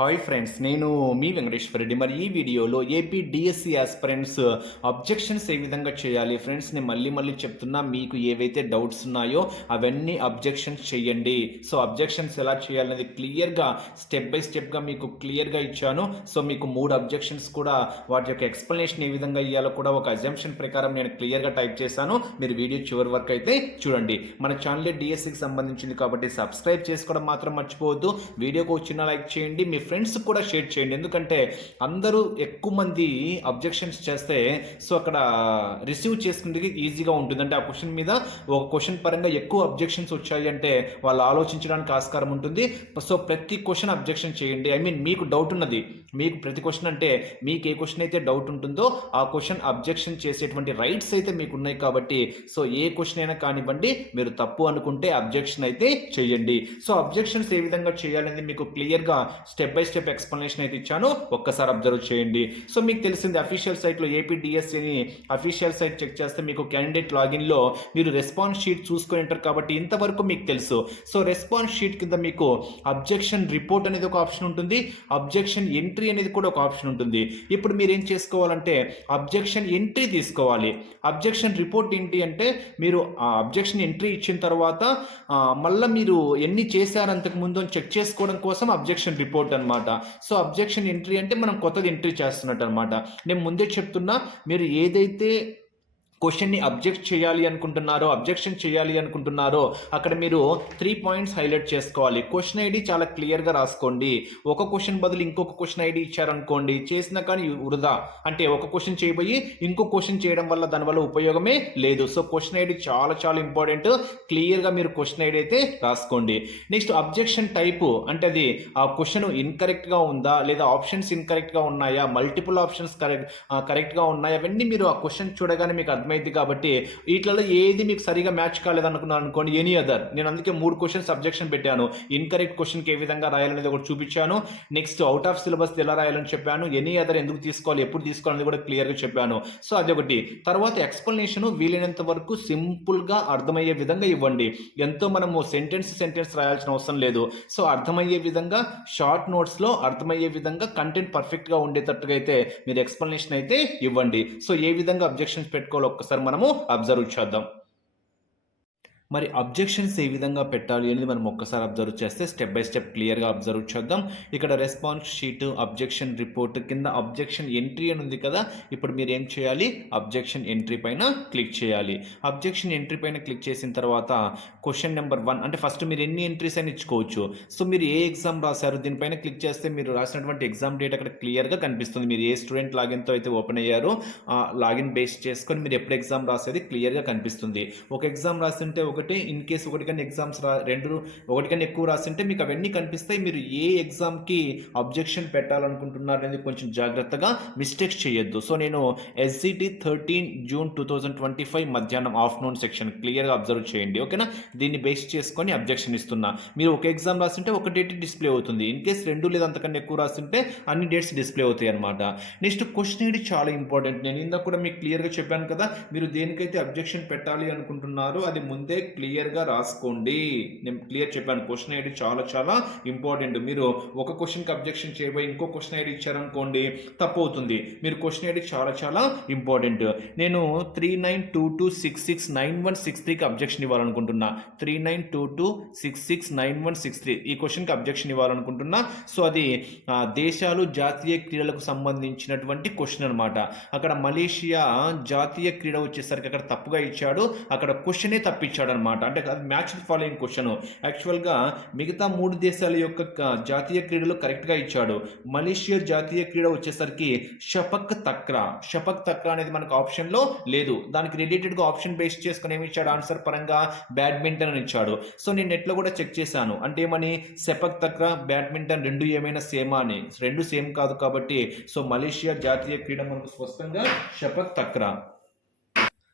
Hi friends నేను మీ వెంకటేశ్వర రెడ్డి. మరి ఈ వీడియోలో ఏపీ డిఎస్సి ఆస్పిరెంట్స్ అబ్జెక్షన్స్ ఏ విధంగా చేయాలి? ఫ్రెండ్స్ నేను మళ్ళీ మళ్ళీ చెప్తున్నా మీకు ఏవైతే డౌట్స్ ఉన్నాయో అవన్నీ అబ్జెక్షన్స్ చేయండి. సో అబ్జెక్షన్స్ ఎలా చేయాలనేది క్లియర్గా స్టెప్ బై స్టెప్గా మీకు క్లియర్గా ఇచ్చాను. సో మీకు మూడు అబ్జెక్షన్స్ కూడా వాటి యొక్క ఎక్స్ప్లెనేషన్ ఏ విధంగా ఇవ్వాలో కూడా ఒక అజంప్షన్ ప్రకారం నేను క్లియర్గా టైప్ చేశాను. మీరు వీడియో చివరి వరకు అయితే చూడండి. మన ఛానల్ డిఎస్సికి సంబంధించింది కాబట్టి సబ్స్క్రైబ్ చేసుకోవడం మాత్రం మర్చిపోవద్దు. వీడియోకి ఒక చిన్న లైక్ చేయండి. మీ ఫ్రెండ్స్ కూడా షేర్ చేయండి. ఎందుకంటే అందరూ ఎక్కువ మంది అబ్జెక్షన్స్ చేస్తే సో అక్కడ రిసీవ్ చేసుకునేది ఈజీగా ఉంటుంది. అంటే ఆ క్వశ్చన్ మీద ఒక క్వశ్చన్ పరంగా ఎక్కువ అబ్జెక్షన్స్ వచ్చాయి అంటే వాళ్ళు ఆలోచించడానికి ఆస్కారం ఉంటుంది. సో ప్రతి క్వశ్చన్ అబ్జెక్షన్ చేయండి. ఐ మీన్ మీకు డౌట్ ఉన్నది. మీకు ప్రతి క్వశ్చన్ అంటే మీకు ఏ క్వశ్చన్ అయితే డౌట్ ఉంటుందో ఆ క్వశ్చన్ అబ్జెక్షన్ చేసేటువంటి రైట్స్ అయితే మీకు ఉన్నాయి కాబట్టి సో ఏ క్వశ్చన్ అయినా కానివ్వండి మీరు తప్పు అనుకుంటే అబ్జెక్షన్ అయితే చేయండి. సో అబ్జెక్షన్స్ ఏ విధంగా చేయాలనేది మీకు క్లియర్గా స్టెప్ బై స్టెప్ ఎక్స్ప్లెనేషన్ అయితే ఇచ్చాను. ఒక్కసారి అబ్జర్వ్ చేయండి. సో మీకు తెలిసింది అఫీషియల్ సైట్లో ఏపీడిఎస్సిని అఫీషియల్ సైట్ చెక్ చేస్తే మీకు క్యాండిడేట్ లాగిన్లో మీరు రెస్పాన్స్ షీట్ చూసుకొని ఉంటారు కాబట్టి ఇంతవరకు మీకు తెలుసు. సో రెస్పాన్స్ షీట్ కింద మీకు అబ్జెక్షన్ రిపోర్ట్ అనేది ఒక ఆప్షన్ ఉంటుంది. అబ్జెక్షన్ ఎంట్రీ అనేది కూడా ఒక ఆప్షన్ ఉంటుంది. ఇప్పుడు మీరు ఏం చేసుకోవాలంటే అబ్జెక్షన్ ఎంట్రీ తీసుకోవాలి. అబ్జెక్షన్ రిపోర్ట్ ఏంటి అంటే మీరు ఆ అబ్జెక్షన్ ఎంట్రీ ఇచ్చిన తర్వాత మళ్ళీ మీరు ఎన్ని చేశారు అంతకు ముందు చెక్ చేసుకోవడం కోసం అబ్జెక్షన్ రిపోర్ట్ అన్నమాట సో అబ్జెక్షన్ ఎంట్రీ అంటే మనం కొత్తది ఎంట్రీ చేస్తున్నట్టు అనమాట నేను ముందే చెప్తున్నా మీరు ఏదైతే క్వశ్చన్ని అబ్జెక్ట్ చేయాలి అనుకుంటున్నారో అబ్జెక్షన్ చేయాలి అనుకుంటున్నారో అక్కడ మీరు త్రీ పాయింట్స్ హైలైట్ చేసుకోవాలి. క్వశ్చన్ ఐడి చాలా క్లియర్గా రాసుకోండి. ఒక క్వశ్చన్ బదులు ఇంకొక క్వశ్చన్ ఐడి ఇచ్చారనుకోండి. చేసినా కానీ వృధా. అంటే ఒక క్వశ్చన్ చేయబోయి ఇంకో క్వశ్చన్ చేయడం వల్ల దానివల్ల ఉపయోగమే లేదు. సో క్వశ్చన్ ఐడి చాలా చాలా ఇంపార్టెంట్ క్లియర్గా మీరు క్వశ్చన్ ఐడి అయితే రాసుకోండి. నెక్స్ట్ అబ్జెక్షన్ టైపు అంటే అది ఆ క్వశ్చన్ ఇన్కరెక్ట్గా ఉందా? లేదా ఆప్షన్స్ ఇన్కరెక్ట్గా ఉన్నాయా? మల్టిపుల్ ఆప్షన్స్ కరెక్ట్ కరెక్ట్గా ఉన్నాయా? అవన్నీ మీరు ఆ క్వశ్చన్ చూడగానే మీకు అర్థం అర్థమైంది కాబట్టి వీటిలో ఏది మీకు సరిగా మ్యాచ్ కాలేదు అనుకున్నాను అనుకోండి ఎనీ అదర్ నేను అందుకే మూడు క్వశ్చన్స్ అబ్జెక్షన్ పెట్టాను. ఇన్కరెక్ట్ క్వశ్చన్కి ఏ విధంగా రాయాలనేది ఒకటి చూపించాను. నెక్స్ట్ అవుట్ ఆఫ్ సిలబస్ ఎలా రాయాలని చెప్పాను. ఎనీ అదర్ ఎందుకు తీసుకోవాలి ఎప్పుడు తీసుకోవాలని కూడా క్లియర్గా చెప్పాను. సో అదొకటి తర్వాత ఎక్స్ప్లెనేషన్ వీలైనంత వరకు సింపుల్గా అర్థమయ్యే విధంగా ఇవ్వండి. ఎంతో మనము సెంటెన్స్ సెంటెన్స్ రాయాల్సిన అవసరం లేదు. సో అర్థమయ్యే విధంగా షార్ట్ నోట్స్లో అర్థమయ్యే విధంగా కంటెంట్ పర్ఫెక్ట్గా ఉండేటట్టుగా అయితే మీరు ఎక్స్ప్లెనేషన్ అయితే ఇవ్వండి. సో ఏ విధంగా అబ్జెక్షన్స్ పెట్టుకోవాలో ఒకసారి మనము అబ్జర్వ్ చేద్దాం. మరి అబ్జెక్షన్స్ ఏ విధంగా పెట్టాలి అనేది మనం ఒక్కసారి అబ్జర్వ్ చేస్తే స్టెప్ బై స్టెప్ క్లియర్గా అబ్జర్వ్ చేద్దాం. ఇక్కడ రెస్పాన్స్ షీట్ అబ్జెక్షన్ రిపోర్ట్ కింద అబ్జెక్షన్ ఎంట్రీ అని ఉంది కదా ఇప్పుడు మీరు ఏం చేయాలి? అబ్జెక్షన్ ఎంట్రీ పైన క్లిక్ చేయాలి. అబ్జెక్షన్ ఎంట్రీ పైన క్లిక్ చేసిన తర్వాత క్వశ్చన్ నెంబర్ వన్ అంటే ఫస్ట్ మీరు ఎన్ని ఎంట్రీస్ అని ఇచ్చుకోవచ్చు. సో మీరు ఏ ఎగ్జామ్ రాశారు? దీనిపైన క్లిక్ చేస్తే మీరు రాసినటువంటి ఎగ్జామ్ డేట్ అక్కడ క్లియర్గా కనిపిస్తుంది. మీరు ఏ స్టూడెంట్ లాగిన్తో అయితే ఓపెన్ అయ్యారో ఆ లాగిన్ బేస్ చేసుకొని మీరు ఎప్పుడు ఎగ్జామ్ రాసేది క్లియర్గా కనిపిస్తుంది. ఒక ఎగ్జామ్ రాసింటే ఒకటి ఇన్ కేసు ఒకటి కానీ ఎగ్జామ్స్ రా రెండు ఒకటి కానీ ఎక్కువ రాసింటే మీకు అవన్నీ కనిపిస్తాయి. మీరు ఏ ఎగ్జామ్కి అబ్జెక్షన్ పెట్టాలనుకుంటున్నారు అనేది కొంచెం జాగ్రత్తగా మిస్టేక్స్ చేయొద్దు. సో నేను SCT thirteen June two thousand twenty five మధ్యాహ్నం ఆఫ్టర్నూన్ సెక్షన్ క్లియర్గా అబ్జర్వ్ చేయండి. ఓకేనా? దీన్ని బేస్ చేసుకొని అబ్జెక్షన్ ఇస్తున్నా. మీరు ఒక ఎగ్జామ్ రాసింటే ఒక డేట్ డిస్ప్లే అవుతుంది. ఇన్ కేస్ రెండు లేదా అంతకన్నా ఎక్కువ రాసింటే అన్ని డేట్స్ డిస్ప్లే అవుతాయి అనమాట నెక్స్ట్ క్వశ్చన్ ఇది చాలా ఇంపార్టెంట్ నేను ఇందాక కూడా మీకు క్లియర్గా చెప్పాను కదా. మీరు దేనికైతే అబ్జెక్షన్ పెట్టాలి అనుకుంటున్నారో అది ముందే క్లియర్గా రాసుకోండి. నేను క్లియర్ చెప్పాను. క్వశ్చన్ ఐడి చాలా చాలా ఇంపార్టెంట్ మీరు ఒక క్వశ్చన్కి అబ్జెక్షన్ చేయబోయి ఇంకో క్వశ్చన్ ఐడి ఇచ్చారనుకోండి తప్పు అవుతుంది. మీరు క్వశ్చన్ ఐడి చాలా చాలా ఇంపార్టెంట్ నేను three nine two two six six nine one six త్రీకి objection ఇవ్వాలనుకుంటున్నా. Three nine two two six six nine one six three ఈ క్వశ్చన్కి అబ్జెక్షన్ ఇవ్వాలనుకుంటున్నా. సో అది దేశాలు జాతీయ క్రీడలకు సంబంధించినటువంటి క్వశ్చన్ అనమాట అక్కడ మలేషియా జాతీయ క్రీడ వచ్చేసరికి అక్కడ తప్పుగా ఇచ్చాడు. అక్కడ క్వశ్చనే తప్పించాడు అనమాట అంటే అది మ్యాచ్ ఫాలోయింగ్ క్వశ్చన్ యాక్చువల్గా మిగతా మూడు దేశాల యొక్క జాతీయ క్రీడలు కరెక్ట్గా ఇచ్చాడు. మలేషియా జాతీయ క్రీడ వచ్చేసరికి షపక్ తక్రా. షపక్ తక్రా అనేది మనకు ఆప్షన్లో లేదు. దానికి రిలేటెడ్గా ఆప్షన్ బేస్ చేసుకుని ఏమి ఇచ్చాడు? ఆన్సర్ పరంగా బ్యాడ్మింటన్ అని ఇచ్చాడు. సో నేను నెట్లో కూడా చెక్ చేశాను. అంటే ఏమని? సెపక్ తక్రా బ్యాడ్మింటన్ రెండు ఏమైనా సేమా అని. రెండు సేమ్ కాదు కాబట్టి సో మలేషియా జాతీయ క్రీడ మనకు స్పష్టంగా షపక్ తక్రా.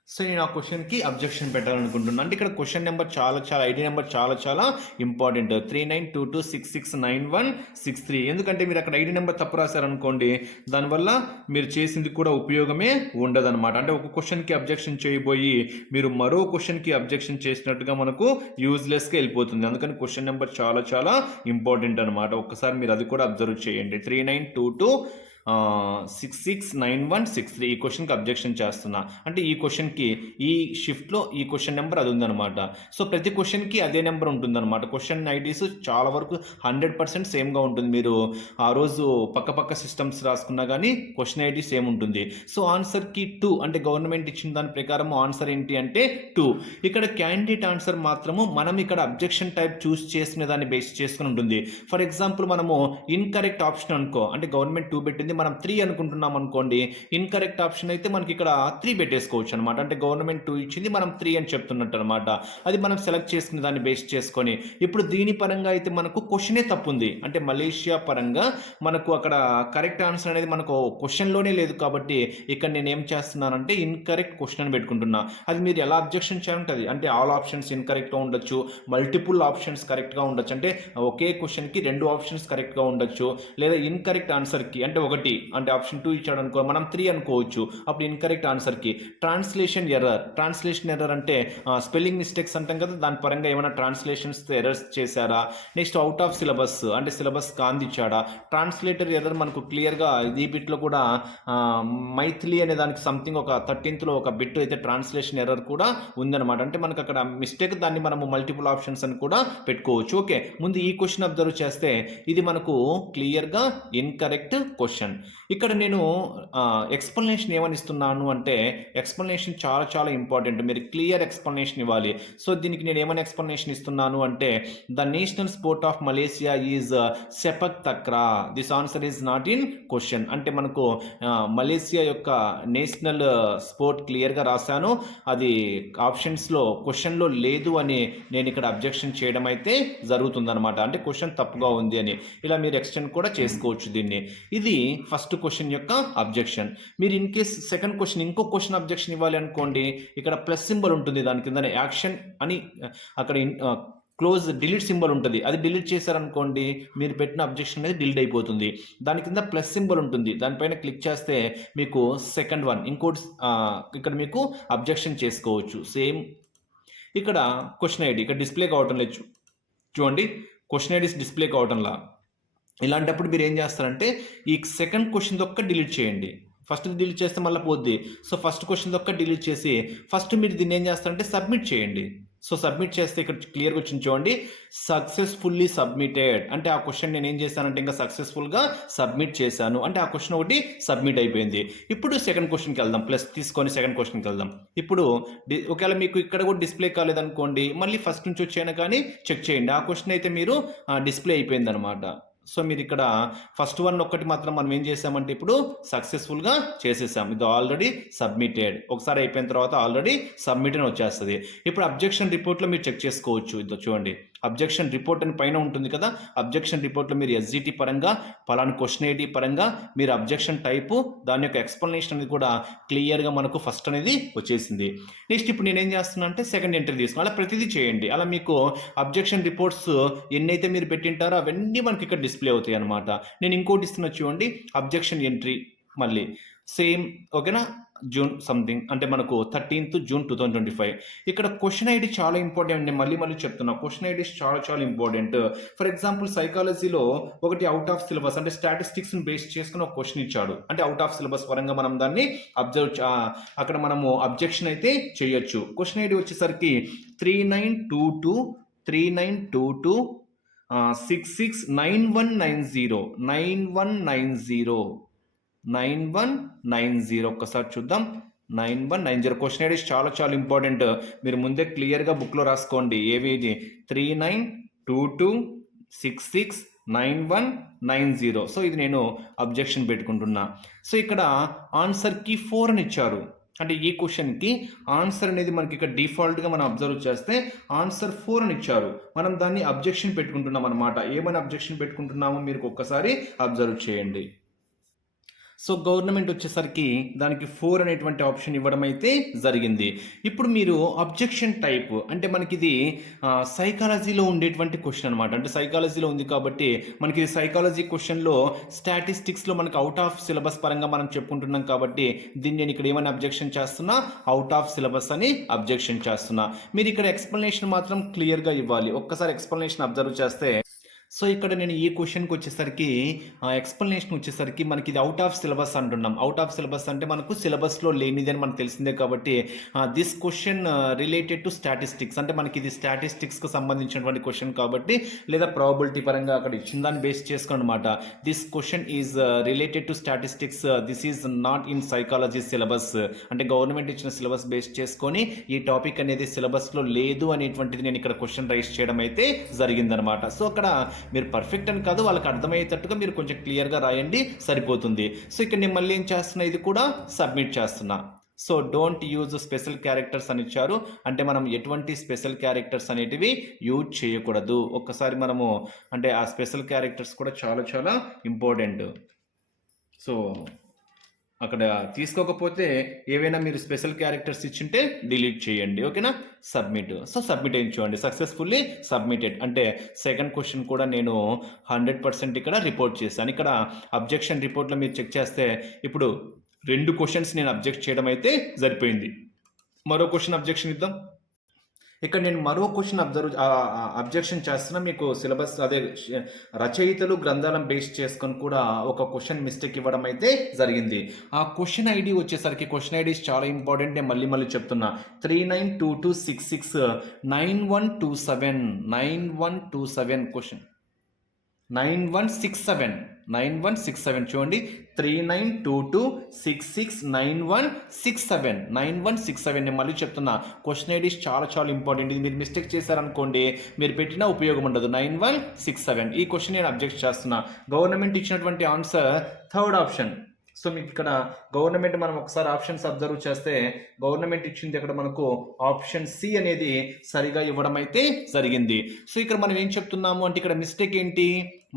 సో నేను ఆ క్వశ్చన్కి అబ్జెక్షన్ పెట్టాలనుకుంటున్నాను అంటే ఇక్కడ క్వశ్చన్ నెంబర్ చాలా చాలా ఐడి నెంబర్ చాలా చాలా important three nine two two six six nine one six three ఎందుకంటే మీరు అక్కడ ఐడి నెంబర్ తప్పు రాశారనుకోండి దానివల్ల మీరు చేసింది కూడా ఉపయోగమే ఉండదన్నమాట. అంటే ఒక క్వశ్చన్కి అబ్జెక్షన్ చేయబోయి మీరు మరో క్వశ్చన్కి అబ్జెక్షన్ చేసినట్టుగా మనకు యూజ్లెస్గా వెళ్ళిపోతుంది. అందుకని క్వశ్చన్ నెంబర్ చాలా చాలా ఇంపార్టెంట్ అనమాట ఒక్కసారి మీరు అది కూడా అబ్జర్వ్ చేయండి. Three nine two two six six nine one six three ఈ క్వశ్చన్కి అబ్జెక్షన్ చేస్తున్నా. అంటే ఈ క్వశ్చన్కి ఈ షిఫ్ట్లో ఈ క్వశ్చన్ నెంబర్ అది ఉందన్నమాట. సో ప్రతి క్వశ్చన్కి అదే నెంబర్ ఉంటుందన్నమాట. క్వశ్చన్ ఐడీస్ చాలా వరకు హండ్రెడ్ పర్సెంట్ సేమ్గా ఉంటుంది. మీరు ఆ రోజు పక్క పక్క సిస్టమ్స్ రాసుకున్నా కానీ క్వశ్చన్ ఐడి సేమ్ ఉంటుంది. సో ఆన్సర్కి టూ అంటే గవర్నమెంట్ ఇచ్చిన దాని ప్రకారం ఆన్సర్ ఏంటి అంటే టూ ఇక్కడ క్యాండిడేట్ ఆన్సర్ మాత్రము మనం ఇక్కడ అబ్జెక్షన్ టైప్ చూస్ చేసిన దాన్ని బేస్ చేసుకుని ఉంటుంది. ఫర్ ఎగ్జాంపుల్ మనము ఇన్కరెక్ట్ ఆప్షన్ అనుకో అంటే గవర్నమెంట్ టూ పెట్టింది మనం త్రీ అనుకుంటున్నాం అనుకోండి ఇన్కరెక్ట్ ఆప్షన్ అయితే మనకి ఇక్కడ త్రీ పెట్టేసుకోవచ్చు అనమాట అంటే గవర్నమెంట్ టూ ఇచ్చింది మనం త్రీ అని చెప్తున్నట్టు అనమాట అది మనం సెలెక్ట్ చేసుకున్న దాన్ని బేస్ చేసుకొని ఇప్పుడు దీని పరంగా అయితే మనకు క్వశ్చనే తప్పు ఉంది అంటే మలేషియా పరంగా మనకు అక్కడ కరెక్ట్ ఆన్సర్ అనేది మనకు క్వశ్చన్లోనే లేదు కాబట్టి ఇక్కడ నేను ఏం చేస్తున్నానంటే ఇన్కరెక్ట్ క్వశ్చన్ అని పెట్టుకుంటున్నా. అది మీరు ఎలా అబ్జెక్షన్ చేయాలంటే అంటే ఆల్ ఆప్షన్స్ ఇన్కరెక్ట్గా ఉండొచ్చు మల్టిపుల్ ఆప్షన్స్ కరెక్ట్గా ఉండొచ్చు. అంటే ఒకే క్వశ్చన్కి రెండు ఆప్షన్స్ కరెక్ట్గా ఉండొచ్చు లేదా ఇన్కరెక్ట్ ఆన్సర్కి అంటే ఒకటి అంటే ఆప్షన్ టూ ఇచ్చాడు అనుకో మనం త్రీ అనుకోవచ్చు. అప్పుడు ఇన్కరెక్ట్ ఆన్సర్కి ట్రాన్స్లేషన్ ఎర్రర్ ట్రాన్స్లేషన్ ఎర్రర్ అంటే స్పెల్లింగ్ మిస్టేక్స్ అంటాం కదా దాని పరంగా ఏమైనా ట్రాన్స్లేషన్స్ ఎర్రర్స్ చేశారా? నెక్స్ట్ అవుట్ ఆఫ్ సిలబస్ అంటే సిలబస్ కాందిచ్చాడా ట్రాన్స్లేటర్ ఎర్రర్ మనకు క్లియర్గా ఈ బిట్లో కూడా మైథిలీ అనే దానికి సంథింగ్ ఒక థర్టీన్త్లో ఒక బిట్ అయితే ట్రాన్స్లేషన్ ఎర్రర్ కూడా ఉందన్నమాట. అంటే మనకు అక్కడ మిస్టేక్ దాన్ని మనము మల్టిపుల్ ఆప్షన్స్ అని కూడా పెట్టుకోవచ్చు. ఓకే ముందు ఈ క్వశ్చన్ అబ్జర్వ్ చేస్తే ఇది మనకు క్లియర్గా ఇన్కరెక్ట్ క్వశ్చన్ ఇక్కడ నేను ఎక్స్ప్లెనేషన్ ఏమని ఇస్తున్నాను అంటే ఎక్స్ప్లెనేషన్ చాలా చాలా ఇంపార్టెంట్ మీరు క్లియర్ ఎక్స్ప్లెనేషన్ ఇవ్వాలి. సో దీనికి నేను ఏమైనా ఎక్స్ప్లెనేషన్ ఇస్తున్నాను అంటే the national sport of Malaysia is sepak takraw this answer is not in question అంటే మనకు మలేసియా యొక్క నేషనల్ స్పోర్ట్ క్లియర్గా రాశాను. అది ఆప్షన్స్లో క్వశ్చన్లో లేదు అని నేను ఇక్కడ అబ్జెక్షన్ చేయడం అయితే జరుగుతుందన్నమాట. అంటే క్వశ్చన్ తప్పుగా ఉంది అని. ఇలా మీరు ఎక్స్టెండ్ కూడా చేసుకోవచ్చు దీన్ని. ఇది ఫస్ట్ క్వశ్చన్ యొక్క అబ్జెక్షన్ మీరు ఇన్ కేస్ సెకండ్ క్వశ్చన్ ఇంకో క్వశ్చన్ అబ్జెక్షన్ ఇవ్వాలి అనుకోండి ఇక్కడ ప్లస్ సింబల్ ఉంటుంది దాని కింద యాక్షన్ అని అక్కడ క్లోజ్ డిలీట్ సింబల్ ఉంటుంది. అది డిలీట్ చేశారనుకోండి మీరు పెట్టిన అబ్జెక్షన్ అనేది డిలీట్ అయిపోతుంది. దాని కింద ప్లస్ సింబల్ ఉంటుంది. దానిపైన క్లిక్ చేస్తే మీకు సెకండ్ వన్ ఇంకోటి ఇక్కడ మీకు అబ్జెక్షన్ చేసుకోవచ్చు. సేమ్ ఇక్కడ క్వశ్చన్ ఐడి ఇక్కడ డిస్ప్లే కావటం లేదు చూ- చూడండి. క్వశ్చన్ ఐడీస్ డిస్ప్లే కావటంలా. ఇలాంటప్పుడు మీరు ఏం చేస్తారంటే ఈ సెకండ్ క్వశ్చన్ ఒక్క డిలీట్ చేయండి. ఫస్ట్ డిలీట్ చేస్తే మళ్ళీ పోద్ది. సో ఫస్ట్ క్వశ్చన్ ఒక్క డిలీట్ చేసి ఫస్ట్ మీరు దీన్ని ఏం చేస్తారంటే సబ్మిట్ చేయండి. సో సబ్మిట్ చేస్తే ఇక్కడ క్లియర్గా వచ్చింది చూడండి. సక్సెస్ఫుల్లీ సబ్మిటెడ్ అంటే ఆ క్వశ్చన్ నేను ఏం చేశానంటే ఇంకా సక్సెస్ఫుల్గా సబ్మిట్ చేశాను. అంటే ఆ క్వశ్చన్ ఒకటి సబ్మిట్ అయిపోయింది. ఇప్పుడు సెకండ్ క్వశ్చన్కి వెళ్దాం. ప్లస్ తీసుకొని సెకండ్ క్వశ్చన్కి వెళ్దాం. ఇప్పుడు డి- ఒకవేళ మీకు ఇక్కడ కూడా డిస్ప్లే కాలేదనుకోండి మళ్ళీ ఫస్ట్ నుంచి వచ్చాను కానీ చెక్ చేయండి. ఆ క్వశ్చన్ అయితే మీరు డిస్ప్లే అయిపోయింది అనమాట సో మీరు ఇక్కడ ఫస్ట్ వన్ ఒక్కటి మాత్రం మనం ఏం చేసామంటే ఇప్పుడు సక్సెస్ఫుల్గా చేసేసాం. ఇది ఆల్రెడీ సబ్మిటెడ్. ఒకసారి అయిపోయిన తర్వాత ఆల్రెడీ సబ్మిట్ అని వచ్చేస్తుంది. ఇప్పుడు అబ్జెక్షన్ రిపోర్ట్లో మీరు చెక్ చేసుకోవచ్చు. ఇది చూడండి. అబ్జెక్షన్ రిపోర్ట్ అని పైన ఉంటుంది కదా అబ్జెక్షన్ రిపోర్ట్లో మీరు ఎస్జిటి పరంగా పలానా క్వశ్చన్ ఐడి పరంగా మీరు అబ్జెక్షన్ టైపు దాని యొక్క ఎక్స్ప్లెనేషన్ అనేది కూడా క్లియర్గా మనకు ఫస్ట్ అనేది వచ్చేసింది. నెక్స్ట్ ఇప్పుడు నేనేం చేస్తున్నా అంటే సెకండ్ ఎంట్రీ తీసుకున్నాను అలా ప్రతిదీ చేయండి. అలా మీకు అబ్జెక్షన్ రిపోర్ట్స్ ఎన్నైతే మీరు పెట్టింటారో అవన్నీ మనకి ఇక్కడ డిస్ప్లే అవుతాయి అనమాట నేను ఇంకోటి ఇస్తున్నా చూడండి అబ్జెక్షన్ ఎంట్రీ మళ్ళీ. సేమ్ ఓకేనా జూన్ సంథింగ్ అంటే మనకు thirteenth June two thousand twenty five. ఇక్కడ క్వశ్చన్ ఐడి చాలా ఇంపార్టెంట్ నేను మళ్ళీ మళ్ళీ చెప్తున్నా క్వశ్చన్ ఐడీస్ చాలా చాలా ఇంపార్టెంట్. ఫర్ ఎగ్జాంపుల్ సైకాలజీలో ఒకటి అవుట్ ఆఫ్ సిలబస్ అంటే స్టాటిస్టిక్స్ని బేస్ చేసుకుని ఒక క్వశ్చన్ ఇచ్చాడు. అంటే అవుట్ ఆఫ్ సిలబస్ పరంగా మనం దాన్ని అబ్జర్వ్ అక్కడ మనము అబ్జెక్షన్ అయితే చేయొచ్చు. క్వశ్చన్ ఐడి వచ్చేసరికి three nine two two three nine two two six six nine one nine zero nine one nine zero nine one nine zero ఒక్కసారి చూద్దాం. Nine one nine zero. Question IDs చాలా చాలా important మీరు ముందే క్లియర్గా బుక్లో రాసుకోండి. ఏవి ఇది three nine two two six six nine one nine zero so ఇది నేను అబ్జెక్షన్ పెట్టుకుంటున్నా. సో ఇక్కడ ఆన్సర్కి ఫోర్ అని ఇచ్చారు. అంటే ఈ క్వశ్చన్కి ఆన్సర్ అనేది మనకి ఇక్కడ డిఫాల్ట్గా మనం అబ్జర్వ్ చేస్తే ఆన్సర్ ఫోర్ అని ఇచ్చారు. మనం దాన్ని అబ్జెక్షన్ పెట్టుకుంటున్నాం అనమాట ఏమైనా అబ్జెక్షన్ పెట్టుకుంటున్నామో మీరు ఒక్కసారి అబ్జర్వ్ చేయండి. సో గవర్నమెంట్ వచ్చేసరికి దానికి ఫోర్ అనేటువంటి ఆప్షన్ ఇవ్వడం అయితే జరిగింది. ఇప్పుడు మీరు అబ్జెక్షన్ టైప్ అంటే మనకి ఇది సైకాలజీలో ఉండేటువంటి క్వశ్చన్ అనమాట అంటే సైకాలజీలో ఉంది కాబట్టి మనకి ఇది సైకాలజీ క్వశ్చన్లో స్టాటిస్టిక్స్లో మనకి అవుట్ ఆఫ్ సిలబస్ పరంగా మనం చెప్పుకుంటున్నాం కాబట్టి దీన్ని నేను ఇక్కడ ఏమైనా అబ్జెక్షన్ చేస్తున్నా? అవుట్ ఆఫ్ సిలబస్ అని అబ్జెక్షన్ చేస్తున్నా. మీరు ఇక్కడ ఎక్స్ప్లెనేషన్ మాత్రం క్లియర్గా ఇవ్వాలి. ఒక్కసారి ఎక్స్ప్లెనేషన్ అబ్జర్వ్ చేస్తే సో ఇక్కడ నేను ఈ క్వశ్చన్కి వచ్చేసరికి ఎక్స్ప్లెనేషన్ వచ్చేసరికి మనకి ఇది అవుట్ ఆఫ్ సిలబస్ అంటున్నాం. అవుట్ ఆఫ్ సిలబస్ అంటే మనకు సిలబస్లో లేనిది అని మనకు తెలిసిందే కాబట్టి this question related to statistics అంటే మనకి ఇది స్టాటిస్టిక్స్కి సంబంధించినటువంటి క్వశ్చన్ కాబట్టి లేదా ప్రాబిలిటీ పరంగా అక్కడ ఇచ్చిన దాన్ని బేస్ చేసుకుని అనమాట this question is related to statistics this is not in psychology syllabus అంటే గవర్నమెంట్ ఇచ్చిన సిలబస్ బేస్ చేసుకొని ఈ టాపిక్ అనేది సిలబస్లో లేదు అనేటువంటిది నేను ఇక్కడ క్వశ్చన్ రైస్ చేయడం అయితే జరిగిందనమాట సో అక్కడ మీరు పర్ఫెక్ట్ అని కాదు వాళ్ళకి అర్థమయ్యేటట్టుగా మీరు కొంచెం క్లియర్గా రాయండి సరిపోతుంది. సో ఇక్కడ నేను మళ్ళీ ఏం చేస్తున్నా ఇది కూడా సబ్మిట్ చేస్తున్నా. So don't use special characters అని ఇచ్చారు. అంటే మనం ఎటువంటి స్పెషల్ క్యారెక్టర్స్ అనేటివి యూజ్ చేయకూడదు. ఒక్కసారి మనము అంటే ఆ స్పెషల్ క్యారెక్టర్స్ కూడా చాలా చాలా ఇంపార్టెంట్ సో అక్కడ తీసుకోకపోతే ఏవైనా మీరు స్పెషల్ క్యారెక్టర్స్ ఇచ్చింటే డిలీట్ చేయండి ఓకేనా? సబ్మిట్. సో సబ్మిట్ చేయండి సక్సెస్ఫుల్లీ సబ్మిటెడ్. అంటే సెకండ్ క్వశ్చన్ కూడా నేను హండ్రెడ్ పర్సెంట్ ఇక్కడ రిపోర్ట్ చేశాను. ఇక్కడ అబ్జెక్షన్ రిపోర్ట్లో మీరు చెక్ చేస్తే ఇప్పుడు రెండు క్వశ్చన్స్ నేను అబ్జెక్ట్ చేయడం అయితే సరిపోయింది. మరో క్వశ్చన్ అబ్జెక్షన్ ఇద్దాం. ఇక్కడ నేను మరో క్వశ్చన్ అబ్జర్వ్ అబ్జెక్షన్ చేస్తున్నా. మీకు సిలబస్ అదే రచయితలు గ్రంథాలను బేస్ చేసుకొని కూడా ఒక క్వశ్చన్ మిస్టేక్ ఇవ్వడం అయితే జరిగింది. ఆ క్వశ్చన్ ఐడి వచ్చేసరికి క్వశ్చన్ ఐడీస్ చాలా ఇంపార్టెంట్ నేను మళ్ళీ మళ్ళీ చెప్తున్నా. Three nine two two six six nine one two seven nine one two seven question nine one six seven nine one six seven చూడండి. Three nine two two six six nine one six seven. Nine one six seven నేను మళ్ళీ చెప్తున్నా. Question IDs చాలా చాలా important ఇది మీరు mistake చేశారనుకోండి మీరు పెట్టినా ఉపయోగం ఉండదు. Nine one six seven. ఈ క్వశ్చన్ నేను అబ్జెక్ట్ చేస్తున్నా. గవర్నమెంట్ ఇచ్చినటువంటి ఆన్సర్ థర్డ్ ఆప్షన్ సో మీకు ఇక్కడ గవర్నమెంట్ మనం ఒకసారి ఆప్షన్స్ అబ్జర్వ్ చేస్తే గవర్నమెంట్ ఇచ్చింది అక్కడ మనకు ఆప్షన్ సి అనేది సరిగా ఇవ్వడం అయితే జరిగింది. సో ఇక్కడ మనం ఏం చెప్తున్నాము అంటే ఇక్కడ మిస్టేక్ ఏంటి?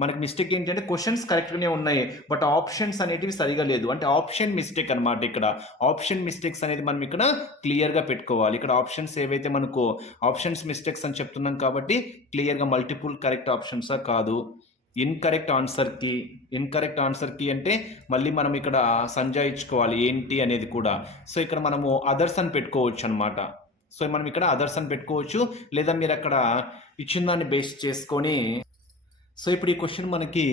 మనకి మిస్టేక్ ఏంటి అంటే క్వశ్చన్స్ కరెక్ట్గానే ఉన్నాయి. బట్ ఆప్షన్స్ అనేటివి సరిగా లేదు. అంటే ఆప్షన్ మిస్టేక్ అనమాట ఇక్కడ. ఆప్షన్ మిస్టేక్స్ అనేది మనం ఇక్కడ క్లియర్గా పెట్టుకోవాలి. ఇక్కడ ఆప్షన్స్ ఏవైతే మనకు ఆప్షన్స్ మిస్టేక్స్ అని చెప్తున్నాం కాబట్టి క్లియర్గా మల్టిపుల్ కరెక్ట్ ఆప్షన్సా కాదు. ఇన్కరెక్ట్ ఆన్సర్కి ఇన్కరెక్ట్ ఆన్సర్కి అంటే మళ్ళీ మనం ఇక్కడ సంజాయించుకోవాలి ఏంటి అనేది కూడా. సో ఇక్కడ మనము అదర్స్ అని పెట్టుకోవచ్చు అనమాట సో మనం ఇక్కడ అదర్స్ అని పెట్టుకోవచ్చు. లేదా మీరు అక్కడ ఇచ్చిన దాన్ని బేస్ చేసుకొని సో ఇప్పుడు ఈ క్వశ్చన్ మనకి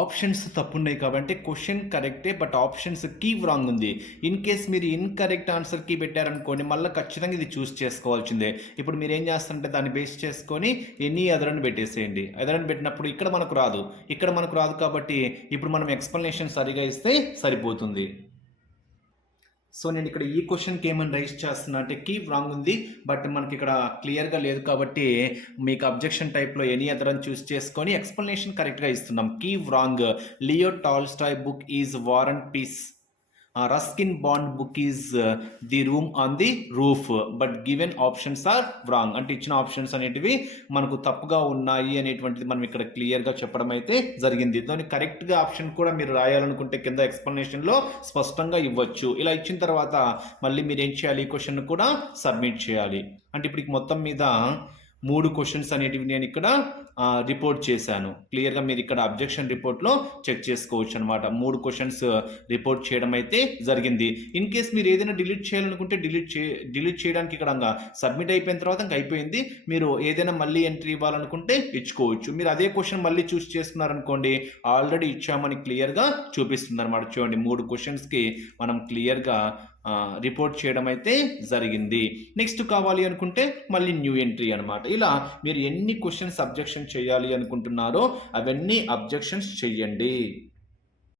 ఆప్షన్స్ తప్పున్నాయి కాబట్టి క్వశ్చన్ కరెక్టే బట్ ఆప్షన్స్ కీ రాంగ్ ఉంది. ఇన్ కేస్ మీరు ఇన్కరెక్ట్ ఆన్సర్ కీ పెట్టారనుకోండి మళ్ళీ ఖచ్చితంగా ఇది చూస్ చేసుకోవాల్సిందే. ఇప్పుడు మీరు ఏం చేస్తారంటే దాన్ని బేస్ చేసుకొని ఎనీ అదరని పెట్టేసేయండి. అదరని పెట్టినప్పుడు ఇక్కడ మనకు రాదు. ఇక్కడ మనకు రాదు కాబట్టి ఇప్పుడు మనం ఎక్స్ప్లెనేషన్ సరిగా ఇస్తే సరిపోతుంది. సో నేను ఇక్కడ ఈ క్వశ్చన్కి ఏమైనా రైస్ చేస్తున్నా అంటే కీ రాంగ్ ఉంది. బట్ మనకి ఇక్కడ క్లియర్గా లేదు కాబట్టి మీకు అబ్జెక్షన్ టైప్లో ఎనీ అదర్ అని చూస్ చేసుకొని ఎక్స్ప్లెనేషన్ కరెక్ట్గా ఇస్తున్నాం. Key wrong Leo Tolstoy book is War and Peace Ruskin Bond book is The Room on the Roof but given options are wrong అంటే ఇచ్చిన ఆప్షన్స్ అనేటివి మనకు తప్పుగా ఉన్నాయి అనేటువంటిది మనం ఇక్కడ క్లియర్గా చెప్పడం అయితే జరిగింది. దాని కరెక్ట్గా ఆప్షన్ కూడా మీరు రాయాలనుకుంటే కింద ఎక్స్ప్లెనేషన్లో స్పష్టంగా ఇవ్వచ్చు. ఇలా ఇచ్చిన తర్వాత మళ్ళీ మీరు ఏం చేయాలి? ఈ క్వశ్చన్ కూడా సబ్మిట్ చేయాలి. అంటే ఇప్పుడు మొత్తం మీద మూడు క్వశ్చన్స్ అనేటివి నేను ఇక్కడ రిపోర్ట్ చేశాను. క్లియర్గా మీరు ఇక్కడ అబ్జెక్షన్ రిపోర్ట్లో చెక్ చేసుకోవచ్చు అనమాట మూడు క్వశ్చన్స్ రిపోర్ట్ చేయడం అయితే జరిగింది. ఇన్ కేస్ మీరు ఏదైనా డిలీట్ చేయాలనుకుంటే డిలీట్ చే డిలీట్ చేయడానికి ఇక్కడ సబ్మిట్ అయిపోయిన తర్వాత ఇంకా అయిపోయింది. మీరు ఏదైనా మళ్ళీ ఎంట్రీ ఇవ్వాలనుకుంటే ఇచ్చుకోవచ్చు. మీరు అదే క్వశ్చన్ మళ్ళీ చూస్ చేస్తున్నారనుకోండి ఆల్రెడీ ఇచ్చామని క్లియర్గా చూపిస్తుంది అనమాట చూడండి మూడు క్వశ్చన్స్కి మనం క్లియర్గా రిపోర్ట్ చేయడం అయితే జరిగింది. నెక్స్ట్ కావాలి అనుకుంటే మళ్ళీ న్యూ ఎంట్రీ అనమాట ఇలా మీరు ఎన్ని క్వశ్చన్స్ అబ్జెక్షన్ చేయాలి అనుకుంటున్నారో అవన్నీ అబ్జెక్షన్స్ చెయ్యండి